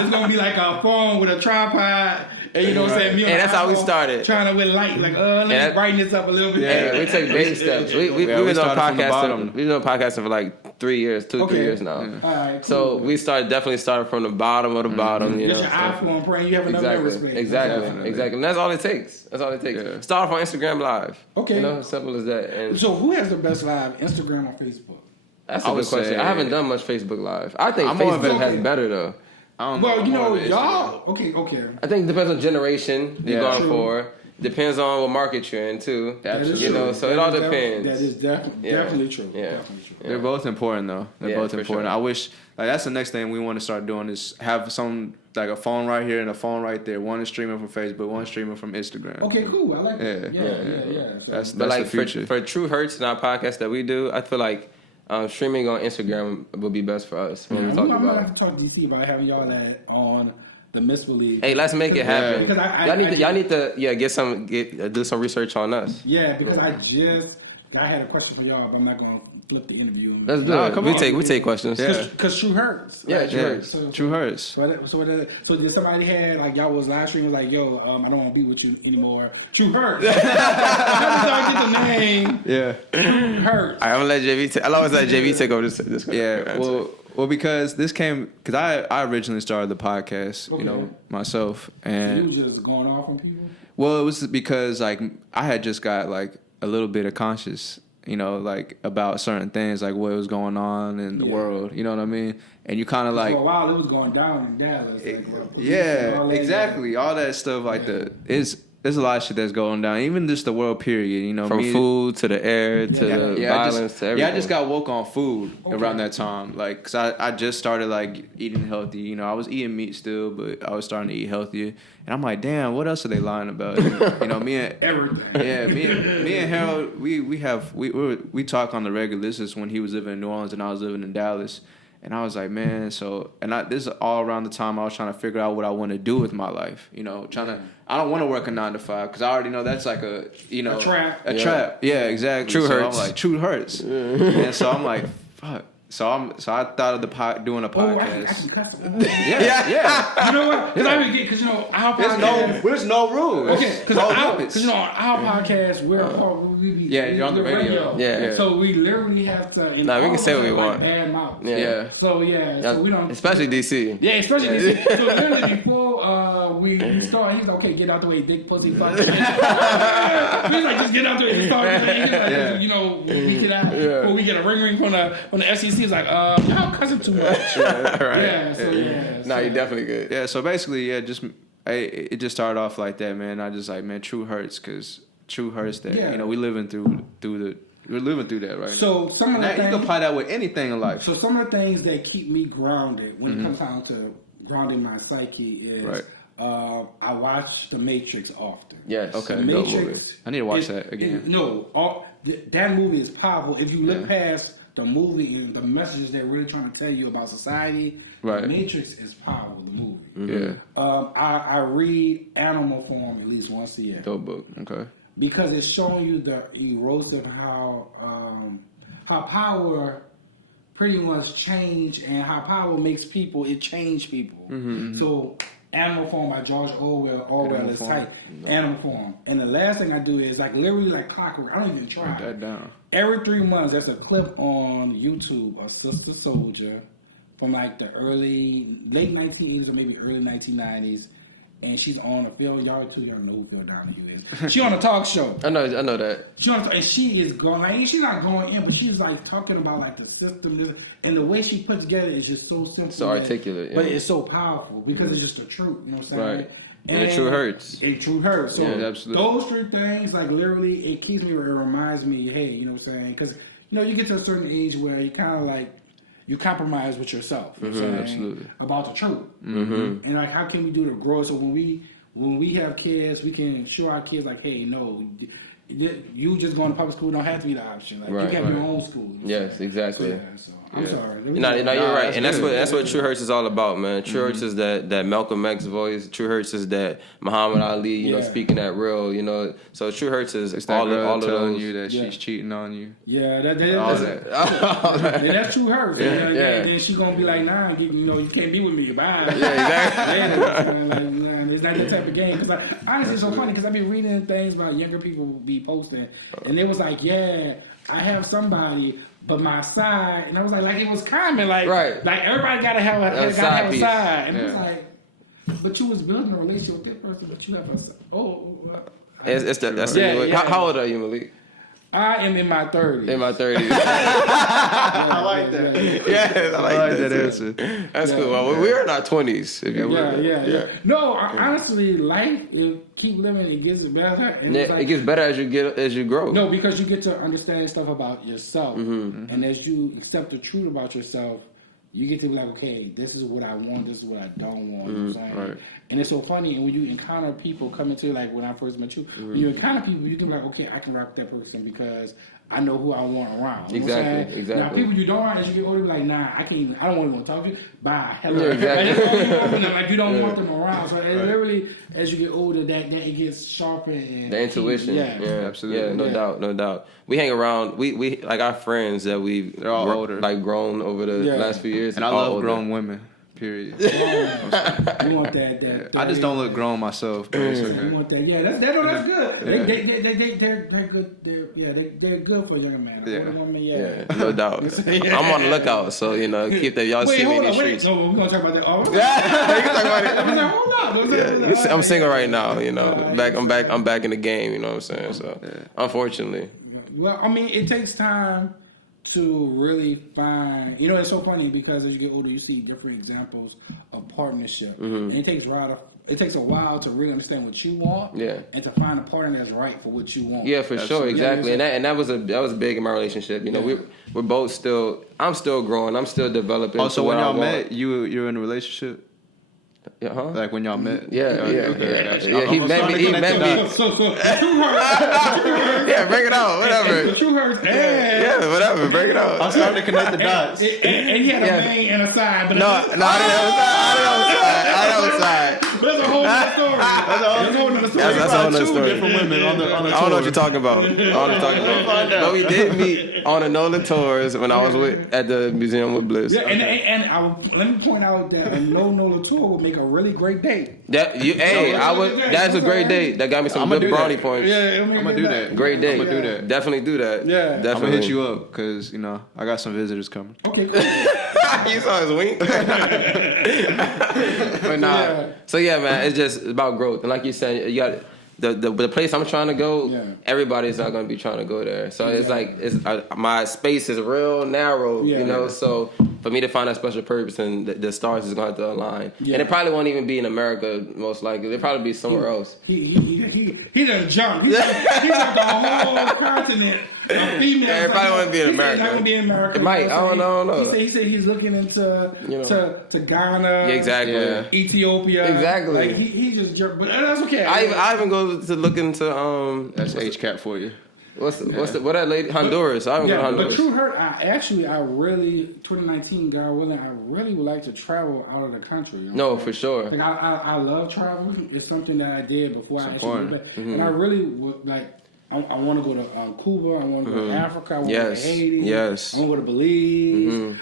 It's gonna be like a phone with a tripod, and you know what I'm saying. Me on And the that's how we iPhone started. Trying to with light, like let me that- brighten this up a little bit. Hey, we take baby steps. We've we been doing started from the podcasting. bottom. We've been doing podcasting for like 3 years, 3 years now. All right. So cool. we definitely started from the bottom of the bottom. You know, Just your iPhone, praying you have enough memory space. Exactly. And that's all it takes. Yeah. Start off on Instagram Live. Okay. You know, simple as that. And So who has the best live, Instagram or Facebook? that's I a would good question. say- I haven't done much Facebook Live. I think I'm more of Facebook a- has better though. I don't know. Well, I'm you more know, of an y'all. Okay. I think it depends on generation you're Yeah. going True. for. Depends on what market you're in too. That is You true. know, so That it all is depends. That is definitely true. Yeah. Definitely true. They're both important though. They're Yeah, both for important. sure. I wish that's the next thing we want to start doing is have some like a phone right here and a phone right there. One is streaming from Facebook, one is streaming from Instagram. Okay, cool. I like that. Yeah. Yeah. So, That's But like the future. for True Hurts and our podcast that we do, I feel like streaming on Instagram would be best for us when we talk I'm gonna about. have to talk to DC about having y'all on the Misbelief. Hey, let's make it happen. Because Y'all need to do some research on us. Yeah, because I had a question for y'all, but I'm not gonna flip the interview. Let's do Nah, it. come We on. take questions. Yeah. Because True Hurts. Yeah, Right? True Yeah. Hurts. True Hurts. So did somebody had like y'all was live streaming like, yo, I don't want to be with you anymore. True Hurts. I get the name. Yeah. True Hurts. I'm gonna let JV. I'll always let JV take over this. Yeah. Well, because I originally started the podcast, Okay. myself, You and just going off on people. well, it was because like I had just got like a little bit of conscious, you know, like about certain things, like what was going on in the world. You know what I mean? And you kind of like for a while it was going down in Dallas. yeah, exactly. All that stuff like there's a lot of shit that's going down. Even just the world period, you know. From food to the air to the violence to everything. Yeah, I just got woke on food around that time. Like, cause I just started like eating healthy. You know, I was eating meat still, but I was starting to eat healthier. And I'm like, damn, what else are they lying about? You know, me and Harold, we talk on the regular. This is when he was living in New Orleans and I was living in Dallas. And I was like, man, this is all around the time I was trying to figure out what I want to do with my life. You know, I don't want to work a 9 to 5 because I already know that's like a trap. A trap. Yeah, exactly. True hurts. I'm like, true hurts. And so I'm like, fuck. So I thought of doing a podcast. Yeah. You know what? Because our podcast. There's no rules. Okay, because on our podcast you're on the radio. Yeah. So we literally have to. We can say what we want. Add mouth. Yeah. So so we don't. Especially DC. Yeah, especially DC. So literally before we start, he's like, okay, get out the way, dick, pussy, fuck. He's like, just get out the way. We start. You know, we get out. Or we get a ring from the FCC. He's like, y'all cussing too much. Right. Yeah. No, you're definitely good. Yeah. So basically, it just started off like that, man. I just like, man, true hurts because true hurts that you know we're living through that right now. So some of the things, you can apply that with anything in life. So some of the things that keep me grounded when it comes down to grounding my psyche is I watch The Matrix often. Yes. Okay. The Matrix. I need to watch that again. That movie is powerful. If you look past the movie and the messages they're really trying to tell you about society, The Matrix is powerful. The movie. Mm-hmm. Yeah. I read Animal Farm at least once a year. Dope book. Okay. Because it's showing you the erosive how power pretty much change and how power makes people. It changed people. Mm-hmm. So Animal Farm by George Orwell is tight. No. Animal Farm. And the last thing I do is like literally like clockwork. I don't even try. Write that down. Every 3 months, there's a clip on YouTube of Sister Soldier from like the late 1980s or maybe early 1990s. And she's on a Phil. Y'all too young to know who Phil Donahue is. She's on a talk show. I know that. And she is going. Like, she's not going in, but she's like talking about like the system, and the way she puts together is just so simple, so articulate. But it's so powerful because it's just the truth. You know what I'm saying? Right. And it true hurts. It true hurts. So absolutely. Those 3 things, like literally, it keeps me. It reminds me, hey, you know what I'm saying? Because you get to a certain age where you kind of like. You compromise with yourself, you know absolutely, about the truth, mm-hmm. and like how can we do to grow? So when we have kids, we can show our kids like, hey, no, you just going to public school don't have to be the option. Like you can have your own school. Yes, exactly. So I'm sorry. No, you're right, and that's what True Hurts is all about, man. True Hurts is that Malcolm X voice. True Hurts is that Muhammad Ali, you know, speaking that real, you know. So True Hurts is it's all of telling you that she's cheating on you. Yeah, all that. And that's True Hurts. Yeah. And then she's gonna be like, nah, you can't be with me. Bye. Yeah, exactly. It's not that type of game. Cause honestly, it's so funny because I be reading things about younger people be posting, and it was like, yeah, I have somebody. But my side, and I was like it was common, like everybody gotta have a side, and it was like, but you was building a relationship with this person, but you have a side. That's how old are you, Malik? I am in my 30s. In my 30s. I like that. Yeah, I like that answer. That's cool. Well, we're in our 20s. If you will. No, honestly, life, keep living, it gets better. And it gets better as you grow. No, because you get to understand stuff about yourself. Mm-hmm. And as you accept the truth about yourself, you get to be like, okay, this is what I want, this is what I don't want. You know what I'm saying? Right. And it's so funny, and when you encounter people coming to, like when I first met you, when you encounter people, you can be like, okay, I can rock with that person because I know who I want around. You know Exactly. Now, people you don't want, as you get older, like, nah, I don't want to talk to you. Bye. Hello. Yeah, exactly. Like, you don't want them around. So literally, as you get older, that it gets sharper. And the intuition. Absolutely. Yeah, no doubt. We hang around. We like our friends that they're all older, like grown over the last few years. And I love grown women. Period. You want that I just don't look grown myself. But it's okay. You want that? Yeah, that's good. They're good. They're good for a young man. Yeah. Woman, no doubt. I'm on the lookout, so keep that. Y'all see me in these streets. So we're gonna talk about that. Oh, you can talk about it. Hold on. I'm single right now. I'm back in the game. You know what I'm saying? So unfortunately. Well, I mean, it takes time to really find. You know, it's so funny because as you get older, you see different examples of partnership, and it takes a while to really understand what you want, and to find a partner that's right for what you want. Yeah, for sure, exactly. And that was big in my relationship. You know, we're both still. I'm still growing. I'm still developing. Oh, so when y'all met, you're in a relationship. Yeah, huh? Like when y'all met. Yeah. He met me. So Yeah, break it out. Whatever. Yeah, whatever. Break it out. I'm starting to connect the dots. And he had a main and a side. But No, I didn't have a side. That's a whole other story. That's a whole other story. Different women on the I don't know what you're talking about. But we did meet on the NOLA tours when I was at the museum with Bliss. Yeah, and let me point out that a NOLA tour would make a really great date. That's a great date. That got me some good brownie points. Yeah, I'm gonna do that. Great date. I'm gonna do that. Definitely do that. Yeah. Definitely. I'm gonna hit you up because I got some visitors coming. Okay, cool. You saw his wink. But nah. Yeah. So yeah, man, it's just about growth. And like you said, you got the place I'm trying to go. Yeah. Everybody's not gonna be trying to go there. So it's like my space is real narrow. Yeah. You know, so for me to find that special purpose and the stars is gonna have to align. Yeah. And it probably won't even be in America. Most likely, it'll probably be somewhere else. He done jumped. He got the whole continent. Yeah, it probably won't be in America. It's not gonna be in America. It might. I don't know. He said he's looking into to Ghana. Yeah, exactly. Yeah. Ethiopia. Exactly. Like he just jumped, but that's okay. I even go to look into That's HCAP for you. What's that lady? Honduras. I don't go to Honduras. But True Hurt, I really 2019, God willing, I really would like to travel out of the country. You know? No, for sure. Like I love traveling. It's something that I did before I actually moved back. And I really would like. I want to go to Cuba. I want to go to Africa. I want to go to Haiti. Yes. I want to go to Belize.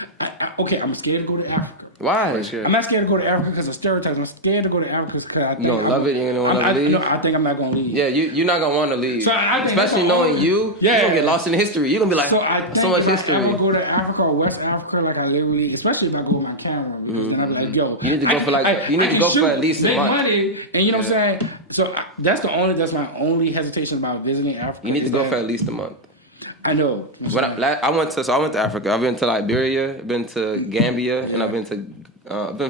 I'm scared to go to Africa. Why? I'm not scared to go to Africa because of stereotypes. I'm scared to go to Africa because I think you don't love it. You don't want to leave. No, I think I'm not gonna leave. Yeah, you're not gonna want to leave. So I think especially knowing you're gonna get lost in history. You're gonna be like, so much history. I would go to Africa or West Africa, like I literally, especially if I go with my camera. And I'll be like, yo, you need to go for at least a month. Money, and you know what I'm saying. So that's my only hesitation about visiting Africa. You need to go for at least a month. I know. When I went to Africa. I've been to Liberia, been to Gambia, and I've been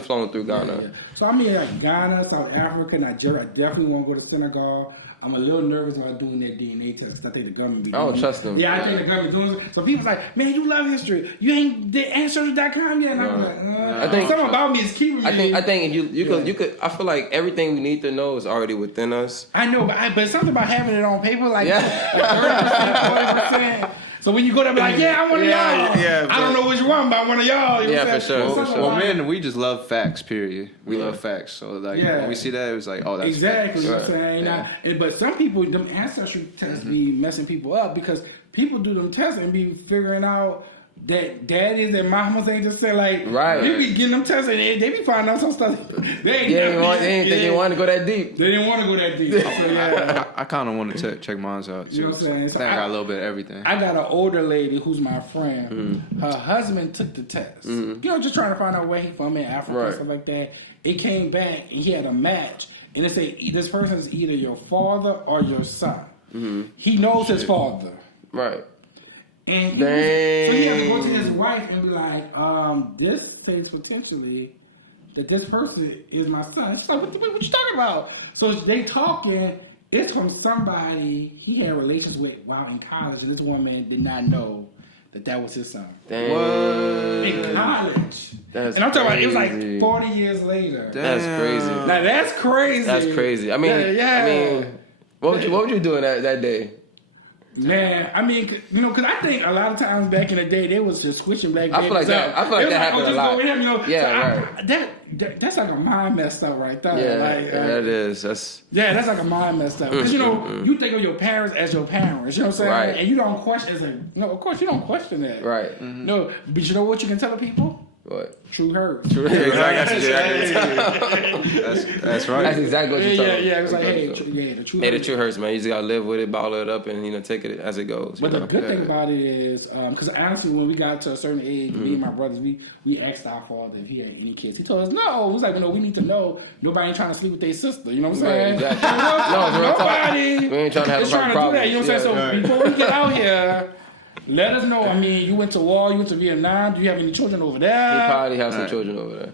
flowing through Ghana. Yeah. So I'm here like Ghana, South Africa, Nigeria. I definitely want to go to Senegal. I'm a little nervous about doing that DNA test. I think the government be doing I don't trust them. Yeah, I think the government doing it. So people's like, man, you love history. You ain't did ancestry.com yet? And I'm like, I think something about me is keeping me. I think if you could. I feel like everything we need to know is already within us. I know, but something about having it on paper, like 30%, 40%. So when you go there, be like, I want y'all. Yeah, I don't know which one, but I want y'all. You know for sure. Well, men, we just love facts, period. We love facts. So, like, when we see that, it was like, oh, that's exactly. facts. You know what I'm saying? But some people, them ancestry tests be messing people up because people do them tests and be figuring out that daddies and mamas ain't just say like, you be getting them tests and they be finding out some stuff. They didn't want to go that deep. They didn't want to go that deep. So, I kind of want to check mine out too. You know what I'm saying? So I got a little bit of everything. I got an older lady who's my friend. Her husband took the test. You know, just trying to find out where he from in Africa and stuff like that. It came back and he had a match. And it said, this person is either your father or your son. He knows his father. Right. And so he has to go to his wife and be like, this thinks potentially that this person is my son. She's like, what you talking about? So they talking. It's from somebody he had relations with while in college. And this woman did not know that was his son. Dang. What? In college. That's and I'm talking about it was like crazy. 40 years later. That's crazy. Now that's crazy. That's crazy. I mean, what would you do that day? Man, I mean, you know, because I think a lot of times back in the day, they was just switching black babies I feel like that happened a lot. Him, you know? Yeah, right. That's like a mind messed up right there. Yeah, that is. That's like a mind messed up. Because, you know, you think of your parents as your parents, you know what I'm saying? Right. And you don't question, of course you don't question that. Right. No, but you know what you can tell the people? What? True hurt. True. Exactly. That's right. That's exactly what you're talking about. Yeah. It was like, hey, the true Hey, hurt. the truth hurts, man. You just gotta live with it, bottle it up, and take it as it goes. But you the know? good thing about it is, because honestly, when we got to a certain age, me and my brothers, we asked our father if he had any kids. He told us no. He was like, no, we need to know. Nobody ain't trying to sleep with their sister. You know what I'm saying? Right, exactly. No, it's real talk. Nobody We ain't trying to have is no trying to problems. do that. You know what I'm saying? So before we get out here, let us know. I mean, you went to war, you went to Vietnam. Do you have any children over there? He probably has some children over there.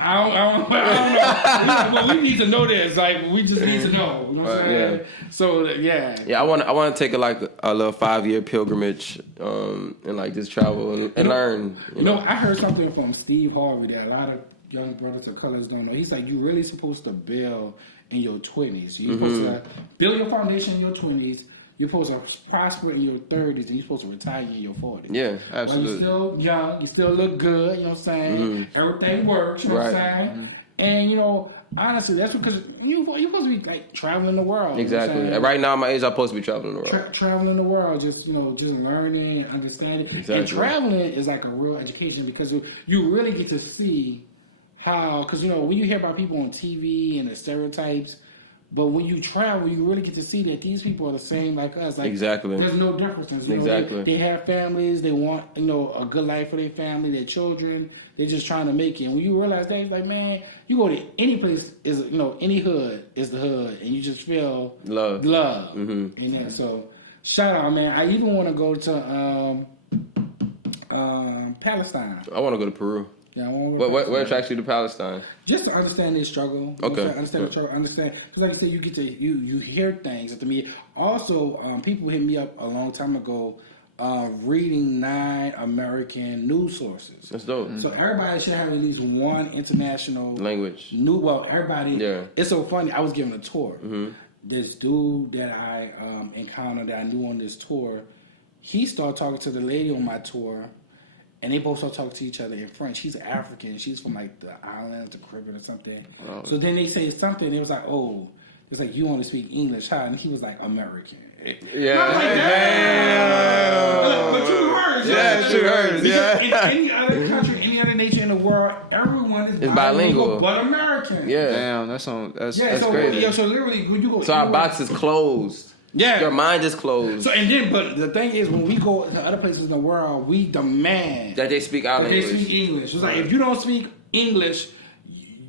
I don't know. Well, we need to know this. Like, we just need to know. You know what I'm saying? Yeah. So, yeah. Yeah, I want to take a little 5-year pilgrimage, and like just travel and learn. You know, I heard something from Steve Harvey that a lot of young brothers of colors don't know. He's like, you're really supposed to build in your 20s. You're supposed to build your foundation in your 20s. You're supposed to prosper in your 30s, and you're supposed to retire in your 40s. Yeah, Absolutely. While you're still young, you still look good, you know what I'm saying? Everything works, you know what I'm saying? And, honestly, that's because you're supposed to be, like, traveling the world. exactly. You know what I'm Right now, at my age, I'm supposed to be traveling the world. traveling the world, just learning and understanding. Exactly. And traveling is like a real education because you really get to see how, because when you hear about people on TV and the stereotypes, but when you travel, you really get to see that these people are the same like us. Like, Exactly. There's no differences. Exactly. They have families. They want a good life for their family, their children. They're just trying to make it. And when you realize that, it's like, man, you go to any place any hood is the hood, and you just feel love. Mm-hmm. And then, so shout out, man. I even want to go to Palestine. I want to go to Peru. Yeah, I want to go. What attracts you to Palestine? Just to understand their struggle. Okay. Understand the struggle. Understand. Because like I said, you get to you hear things at the media. Also, people hit me up a long time ago, reading 9 American news sources. That's dope. So everybody should have at least one international Language. Everybody. Yeah. It's so funny. I was given a tour. This dude that I encountered that I knew on this tour, he started talking to the lady on my tour. And they both started talking to each other in French. He's African. She's from like the islands, the Caribbean or something. Oh. So then they say something. And it was like, oh, it's like you only speak English, huh? And he was like American. Yeah. I was like, damn. But you heard. Yeah, you heard. Yeah. In any other country, any other nation in the world, everyone is bilingual, but American. Yeah. Damn, that's crazy. crazy. So literally, when you go, So our box is closed. Yeah. Your mind is closed. So but the thing is, when we go to other places in the world, we demand that they speak our language. They speak English. It's like if you don't speak English,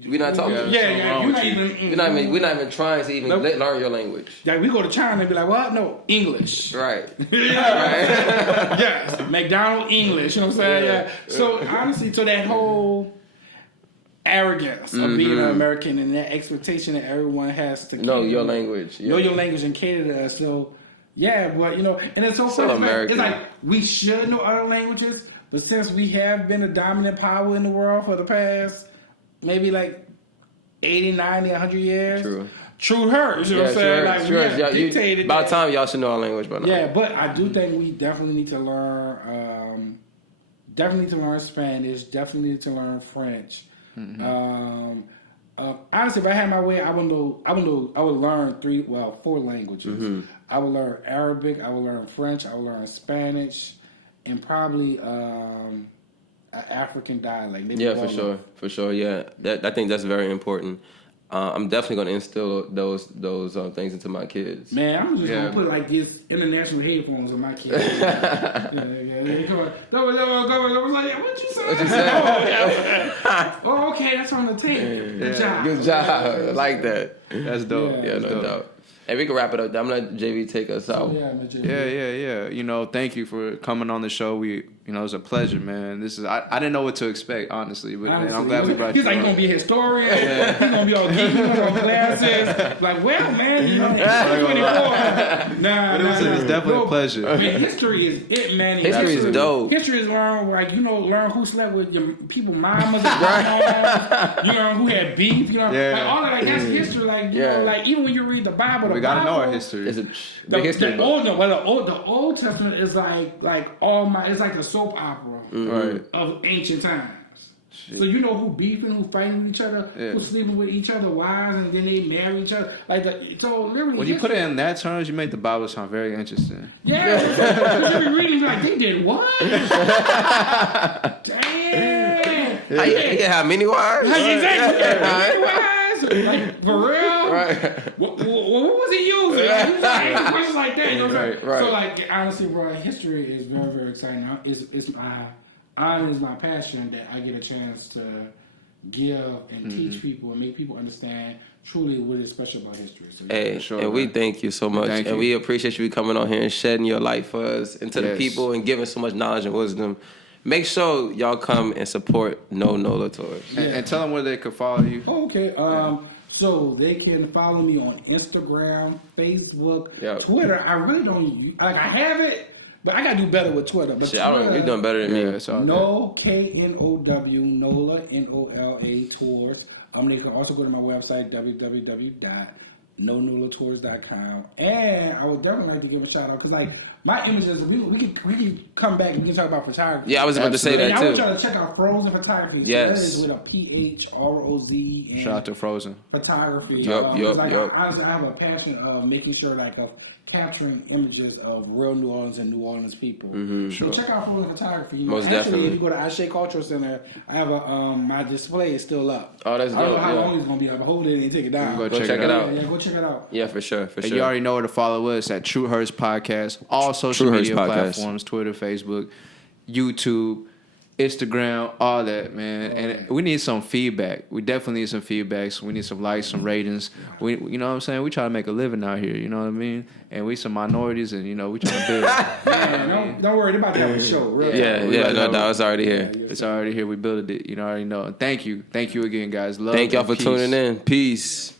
we're not talking. Yeah, you're not even. We're not even trying to even learn your language. Like we go to China and be like, what? No, English. Right. Right. Yes, McDonald's English. You know what I'm saying? Yeah. So honestly, so that whole arrogance of being an American and that expectation that everyone has to know your language. Know your language and cater to us. So yeah, but and it's so funny. It's like we should know other languages, but since we have been a dominant power in the world for the past maybe like 80, 90, 100 years. True hurts. You know what I'm saying? Like we have dictated. About time y'all should know our language by now. Yeah, but I do think we definitely need to learn. Definitely to learn Spanish. Definitely need to learn French. Honestly, if I had my way, I would learn 4 languages. I would learn Arabic, I would learn French, I would learn Spanish, and probably an African dialect. Maybe for sure. Yeah, I think that's very important. I'm definitely going to instill those things into my kids. Man, I'm just going to put like these international headphones on my kids. Come on. Go. I was like, what you say? Oh, okay, that's on the tape. Good job. I like that. That's dope. Yeah, no doubt. And we can wrap it up. I'm gonna let JV take us out. Yeah. Thank you for coming on the show. It was a pleasure, man. I didn't know what to expect, honestly, but man, I'm glad we brought you. He's like, he's gonna be a historian. He's gonna be all geeky, he's gonna have glasses. Like, well, man, 24. Nah, it's definitely a pleasure. I mean, history is it, man. History is dope. History is learn, learn who slept with your people, mamas, and grandmas. You learn who had beef. Like all of that. That's history. Like, like even when you read the Bible, we gotta know our history. The Old Testament is like all my. It's like a soap opera of ancient times. Shit. So you know who beefing, who fighting with each other, who sleeping with each other wives, and then they marry each other. So literally, when you put it in that terms, you make the Bible sound very interesting. Yeah, you be reading like they did what? Damn. He had many wives. Exactly. Like, for real? Right. What was he using? He was like, questions like that. You know? Right. So, like, honestly, bro, history is very, very exciting. It's my passion that I get a chance to give and teach people and make people understand truly what is special about history. So, Hey, and we thank you so much. And we appreciate you coming on here and shedding your light for us and to the people and giving so much knowledge and wisdom. Make sure y'all come and support No NOLA Tours. And tell them where they could follow you. Oh, okay. So they can follow me on Instagram, Facebook, Twitter. I really don't I have it, but I gotta do better with Twitter. But shit, you're doing better than me. It's all KNOW, NOLA, NOLA Tours. They can also go to my website, www.nonolatours.com. And I would definitely like to give a shout out because, like, my images, we can come back and we can talk about photography. Yeah, I was about to say that too. I want y'all to check out Frozen Photography. Yes. That is with a PHROZ. And shout out to Frozen Photography. Yup. Honestly, I have a passion of making sure, like, of capturing images of real New Orleans and New Orleans people. Sure. So check out Frozen Photography. Most actually, definitely. if you go to Ashe Cultural Center, I have my display is still up. Oh, that's dope. I don't know how long it's gonna be up. Hold it and take it down. Go check it out. Yeah, go check it out. Yeah, for sure. And you already know where to follow us at True Hers Podcast. All social True Hers media Podcast. platforms, Twitter, Facebook, YouTube, Instagram, all that, man. And we need some feedback. We definitely need some feedback. So we need some likes, some ratings. You know what I'm saying? We try to make a living out here, you know what I mean? And we some minorities and, you know, we trying to build. Don't worry, they're about to have a show. Really. Yeah, no doubt. It's already here. It's already here. We built it. You know, already know. And thank you. Thank you again, guys. Love Thank y'all and for peace. tuning in. Peace.